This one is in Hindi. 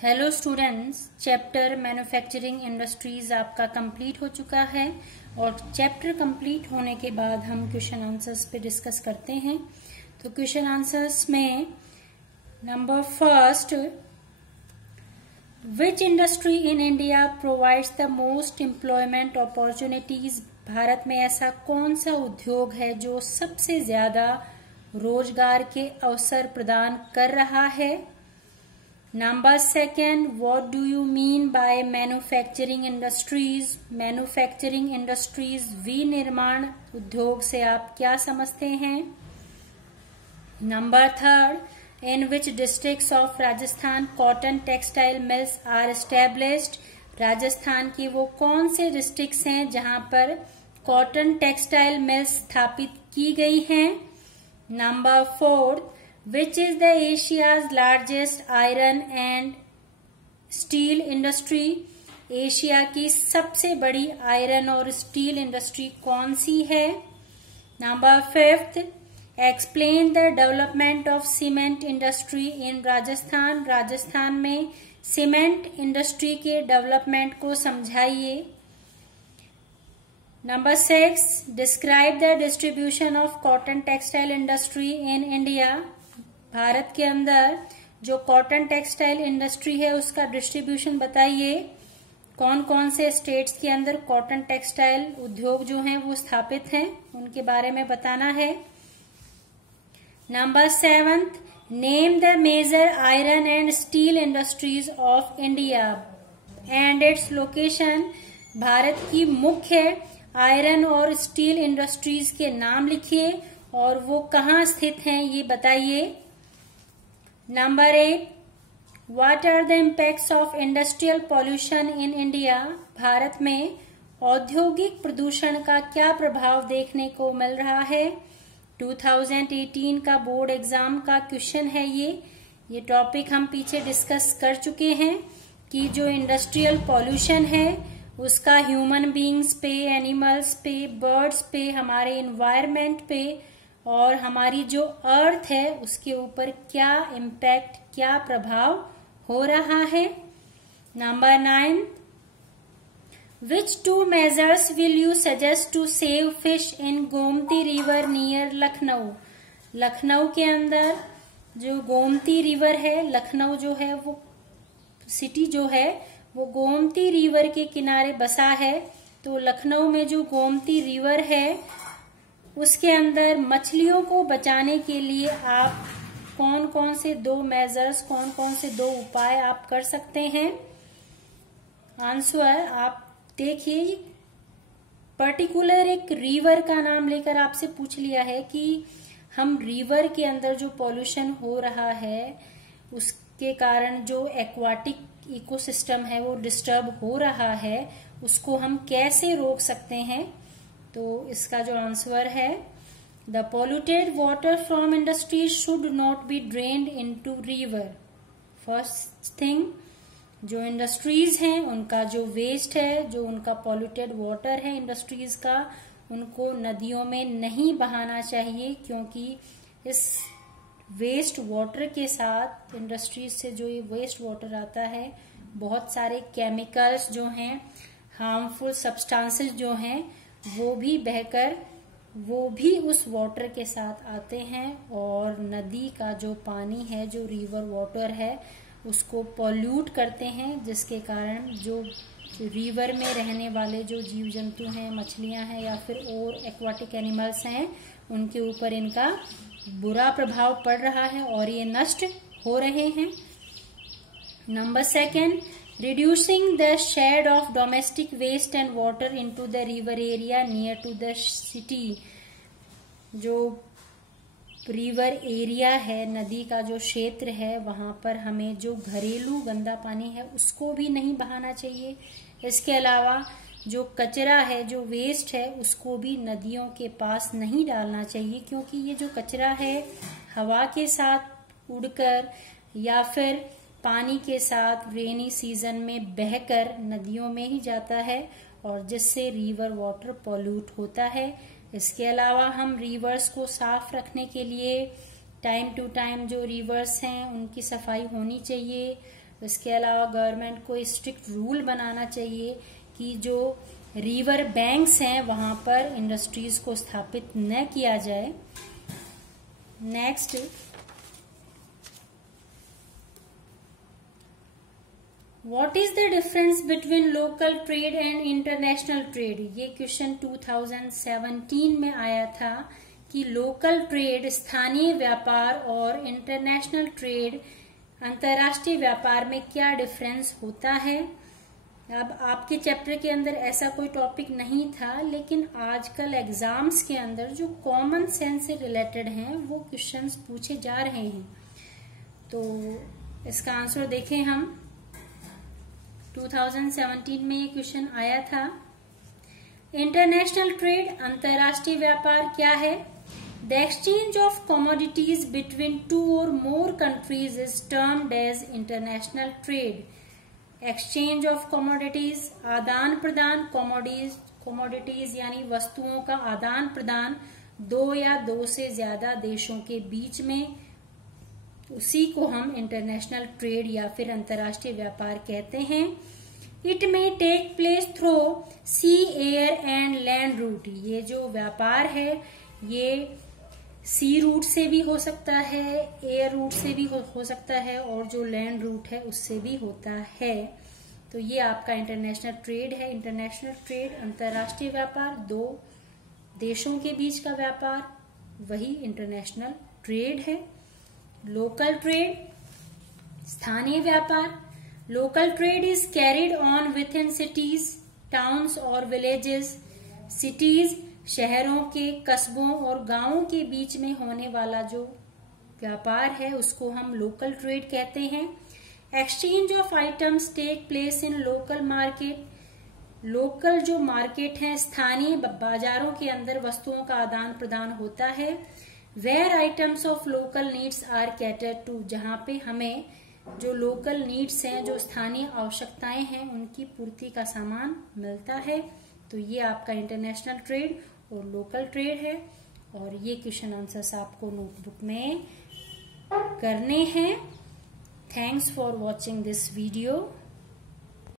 Hello students, chapter manufacturing industries आपका कंप्लीट हो चुका है और चैप्टर कंप्लीट होने के बाद हम क्वेश्चन आंसर्स पे डिस्कस करते हैं। तो क्वेश्चन आंसर्स में number first, which industry in India provides the most employment opportunities? Bharat में ऐसा कौन सा उद्योग है जो सबसे ज्यादा रोजगार के अवसर प्रदान कर रहा है? Number second, what do you mean by manufacturing industries? Manufacturing industries विनिर्माण उद्योग से आप क्या समझते हैं? Number third, in which districts of Rajasthan cotton textile mills are established? Rajasthan की वो कौन से डिस्ट्रिक्ट्स हैं जहां पर कॉटन टेक्सटाइल मिल्स स्थापित की गई हैं? Number fourth, which is the Asia's largest iron and steel industry? Asia की सबसे बड़ी आयरन और स्टील इंडस्ट्री कौन सी है? Number fifth, explain the development of cement industry in Rajasthan. Rajasthan में सीमेंट इंडस्ट्री के डेवलपमेंट को समझाइए। Number six, describe the distribution of cotton textile industry in India. Bharat के अंदर जो कॉटन टेक्सटाइल इंडस्ट्री है उसका डिस्ट्रीब्यूशन बताइए। कौन कौन से स्टेट्स के अंदर कॉटन टेक्सटाइल उद्योग जो हैं वो स्थापित हैं, उनके बारे में बताना है। Number seventh, name the major iron and steel industries of India and its location. Bharat की मुख्य आयरन और स्टील इंडस्ट्रीज के नाम लिखिए और वो कहाँ स्थित हैं ये बताइए। Number 8, what are the impacts of industrial pollution in India? Bharat में औद्योगिक प्रदूषण का क्या प्रभाव देखने को मिल रहा है? 2018 का बोर्ड एग्जाम का क्वेश्चन है ये टॉपिक हम पीछे डिस्कस कर चुके हैं कि जो इंडस्ट्रियल पॉल्यूशन है उसका ह्यूमन बींग्स पे, एनिमल्स पे, बर्ड्स पे, हमारे इन्वायरमेंट पे और हमारी जो अर्थ है उसके ऊपर क्या इम्पैक्ट, क्या प्रभाव हो रहा है। Number 9, which 2 measures will you suggest to save fish in Gomti river near Lucknow? Lucknow के अंदर जो गोमती रिवर है, लखनऊ जो है वो सिटी जो है वो गोमती रिवर के किनारे बसा है। तो लखनऊ में जो गोमती रिवर है उसके अंदर मछलियों को बचाने के लिए आप कौन कौन से 2 मेजर्स, कौन कौन से 2 उपाय आप कर सकते हैं? आंसर आप देखिए, पर्टिकुलर एक रिवर का नाम लेकर आपसे पूछ लिया है कि हम रिवर के अंदर जो पॉल्यूशन हो रहा है उसके कारण जो एक्वाटिक इकोसिस्टम है वो डिस्टर्ब हो रहा है, उसको हम कैसे रोक सकते हैं? तो इसका जो आंसर है, the polluted water from industry should not be drained into river. First thing, जो इंडस्ट्रीज हैं उनका जो वेस्ट है, जो उनका पॉल्यूटेड वाटर है इंडस्ट्रीज का, उनको नदियों में नहीं बहाना चाहिए क्योंकि इस वेस्ट वाटर के साथ, इंडस्ट्रीज से जो ये वेस्ट वाटर आता है, बहुत सारे केमिकल्स जो हैं, हार्मफुल सब्सटेंसेस जो हैं वो भी बहकर वो भी उस वाटर के साथ आते हैं और नदी का जो पानी है, जो रिवर वाटर है, उसको पॉल्यूट करते हैं, जिसके कारण जो रिवर में रहने वाले जो जीव जंतु हैं, मछलियां हैं या फिर और एक्वाटिक एनिमल्स हैं, उनके ऊपर इनका बुरा प्रभाव पड़ रहा है और ये नष्ट हो रहे हैं। Number second, reducing the shed of domestic waste and water into the river area near to the city। जो रिवर एरिया है, नदी का जो क्षेत्र है, वहां पर हमें जो घरेलू गंदा पानी है उसको भी नहीं बहाना चाहिए। इसके अलावा जो कचरा है, जो वेस्ट है, उसको भी नदियों के पास नहीं डालना चाहिए क्योंकि ये जो कचरा है हवा के साथ उड़कर या फिर पानी के साथ रेनी सीजन में बहकर नदियों में ही जाता है और जिससे रिवर वाटर पॉल्यूट होता है। इसके अलावा हम रिवर्स को साफ रखने के लिए टाइम टू टाइम जो रिवर्स हैं उनकी सफाई होनी चाहिए। इसके अलावा गवर्नमेंट को स्ट्रिक्ट रूल बनाना चाहिए कि जो रिवर बैंक्स हैं वहां पर इंडस्ट्रीज को स्थापित न किया जाए। Next, what is the difference between local trade and international trade? ये क्वेश्चन 2017 में आया था कि लोकल ट्रेड स्थानीय व्यापार और इंटरनेशनल ट्रेड अंतर्राष्ट्रीय व्यापार में क्या डिफरेंस होता है। अब आपके चैप्टर के अंदर ऐसा कोई टॉपिक नहीं था, लेकिन आजकल एग्जाम्स के अंदर जो कॉमन सेंस से रिलेटेड हैं वो क्वेश्चंस पूछे जा रहे हैं। तो इसका आंसर देखें हम। 2017 में ये क्वेश्चन आया था। इंटरनेशनल ट्रेड अंतर्राष्ट्रीय व्यापार क्या है? The exchange of commodities between two और more countries is termed as international trade. Exchange of commodities, आदान प्रदान, कमोडिटीज यानी वस्तुओं का आदान प्रदान दो या दो से ज्यादा देशों के बीच में, उसी को हम इंटरनेशनल ट्रेड या फिर अंतर्राष्ट्रीय व्यापार कहते हैं। It may take place through sea, air and land route. ये जो व्यापार है ये सी रूट से भी हो सकता है, एयर रूट से भी हो सकता है, और जो लैंड रूट है उससे भी होता है। तो ये आपका इंटरनेशनल ट्रेड है। इंटरनेशनल ट्रेड अंतर्राष्ट्रीय व्यापार, दो देशों के बीच का व्यापार, वही इंटरनेशनल ट्रेड है। लोकल ट्रेड स्थानीय व्यापार। Local trade is carried on with in cities, towns और विलेजेस। सिटीज शहरों के, कस्बों और गांवों के बीच में होने वाला जो व्यापार है उसको हम लोकल ट्रेड कहते हैं। Exchange of items take place in local market. Local जो मार्केट है, स्थानीय बाजारों के अंदर वस्तुओं का आदान प्रदान होता है। Where items of local needs are catered to, जहां पे हमें जो लोकल नीड्स हैं, जो स्थानीय आवश्यकताएं हैं, उनकी पूर्ति का सामान मिलता है। तो ये आपका इंटरनेशनल ट्रेड और लोकल ट्रेड है। और ये क्वेश्चन आंसर्स आपको नोटबुक में करने हैं। Thanks for watching this video.